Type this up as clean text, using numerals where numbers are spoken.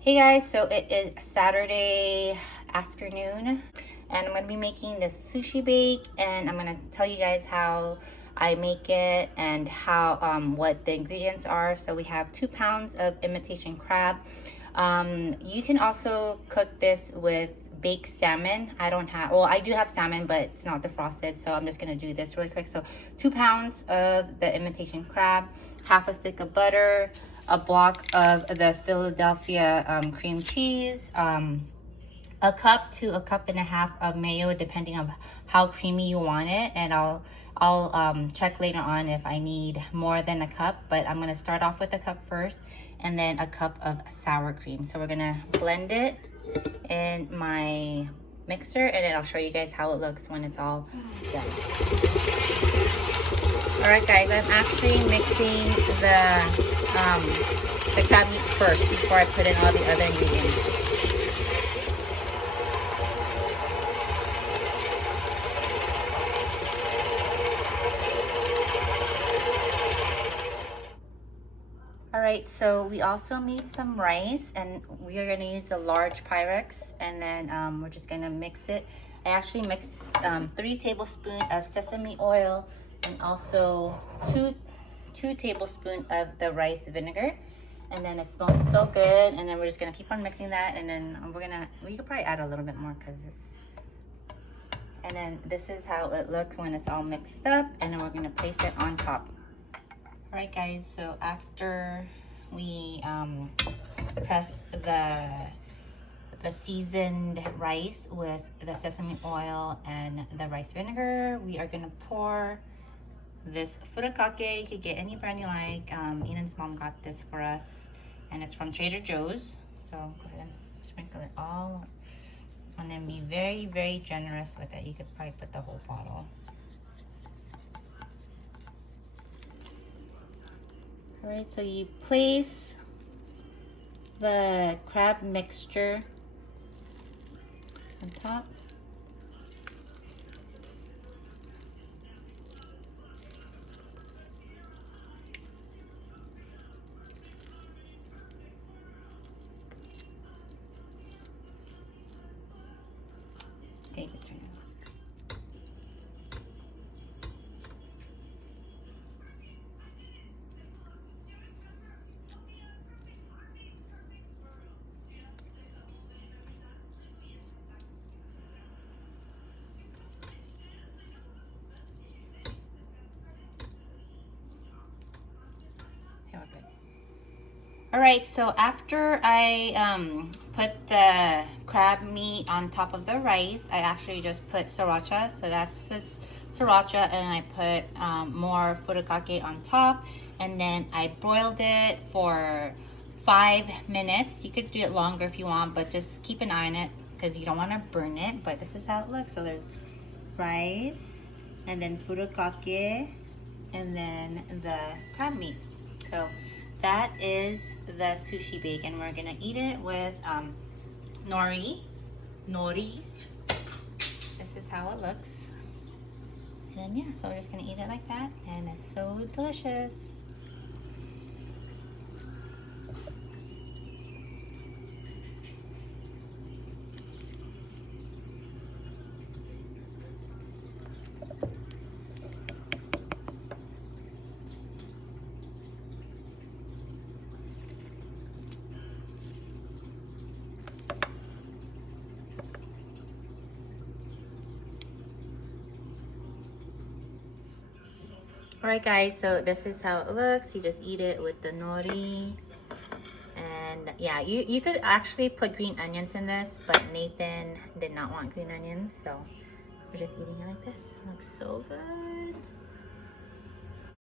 Hey guys, so it is Saturday afternoon and I'm going to be making this sushi bake, and I'm going to tell you guys how I make it and how what the ingredients are. So we have 2 pounds of imitation crab. You can also cook this with baked salmon. I don't have, well, I do have salmon, but it's not defrosted, so I'm just going to do this really quick. So 2 pounds of the imitation crab, half a stick of butter, a block of the Philadelphia cream cheese, a cup to a cup and a half of mayo, depending on how creamy you want it. And I'll check later on if I need more than a cup, but I'm gonna start off with a cup first, and then a cup of sour cream. So we're gonna blend it in my mixer, and then I'll show you guys how it looks when it's all done. All right, guys, I'm actually mixing the crab meat first before I put in all the other ingredients. All right, so we also made some rice, and we are gonna use the large Pyrex, and then we're just gonna mix it. I actually mixed 3 tablespoons of sesame oil and also two tablespoons of the rice vinegar, and then it smells so good. And then we're just gonna keep on mixing that, and then we could probably add a little bit more because it's, and then this is how it looks when it's all mixed up, and then we're gonna place it on top. All right, guys, so after we press the seasoned rice with the sesame oil and the rice vinegar, we are gonna pour this furikake. You could get any brand you like. Enan's mom got this for us, and it's from Trader Joe's. So go ahead and sprinkle it all, and then be very, very generous with it. You could probably put the whole bottle. All right, so you place the crab mixture on top. Okay, you can turn it off. All right, so after I put the crab meat on top of the rice, I actually just put sriracha. So that's just sriracha, and I put more furikake on top, and then I broiled it for 5 minutes. You could do it longer if you want, but just keep an eye on it because you don't want to burn it. But this is how it looks. So there's rice, and then furikake, and then the crab meat. So that is the sushi bake, and we're gonna eat it with nori. This is how it looks. And yeah, so we're just gonna eat it like that, and it's so delicious. Alright guys, so this is how it looks. You just eat it with the nori. And yeah, you could actually put green onions in this, but Nathan did not want green onions, so we're just eating it like this. It looks so good.